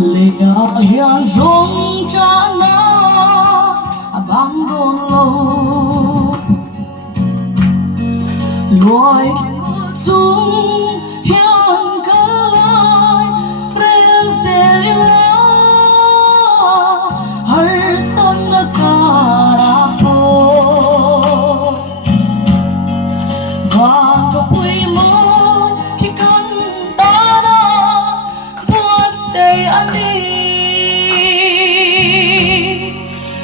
lệ hiền giống cha na bang đồn lâu loài chúng hiền cơ lai Brazil har san karapo và có bụi môi khi con ta đã buốt say anh đi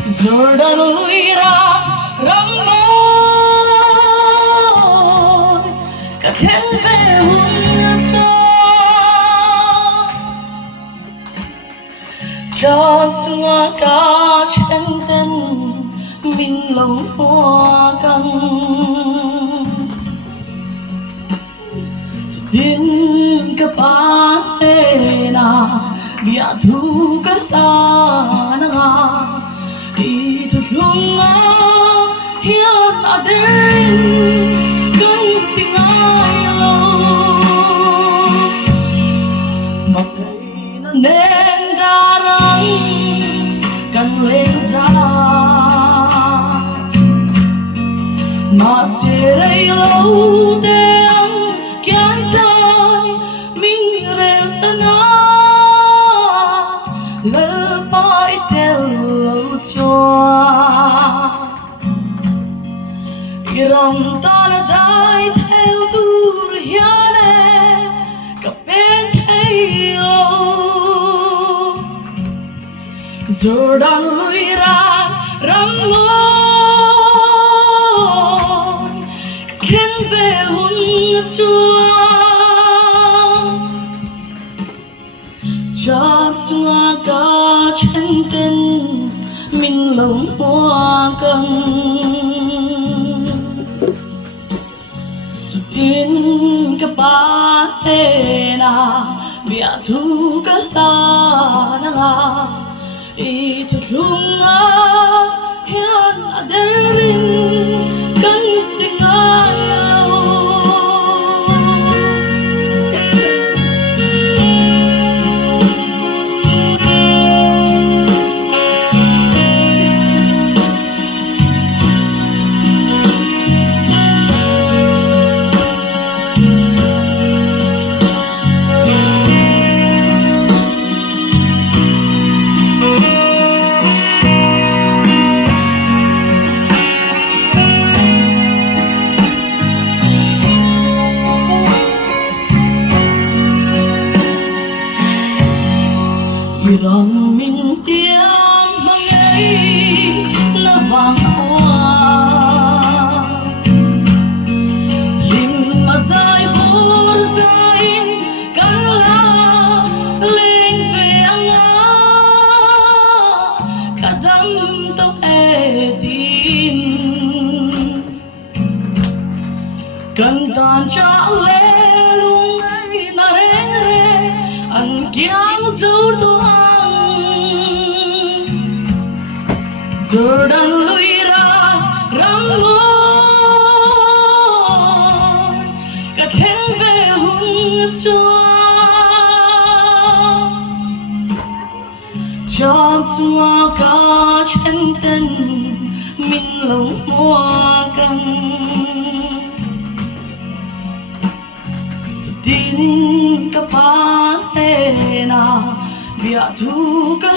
giờ đã lùi ra rắm môi cả khen về hôn cho xua cả chân tên mình lâu hoa căng din ka pa na bia thu ka ta na i thu lunga hian aderin kan tingai lo mapai na nen darang kan lên ra mà sẽ đây lâu đêm kian dài mình re sana lỡ bay theo lâu cho iram ta là đại theo tur hiane cặp bên theo giờ đang lùi ra rắm môi khen về hôn chúa chắp chúa cả chân tên mình lâu hoa căng tin ka ba na bia thu ka ta na i thu lunga hian aderin kan tingai Iran min tiang mangai na vang hoa lim mazai hor zain kan la leng ve anga kadam to edin kan tan cha le lung ai na reng re an kyang zo to giờ đang lùi ra rắm môi cả khen về hôn chúa cho chúa cả chân tên mình lâu hoa căng giờ tin cả pa na bia thu cả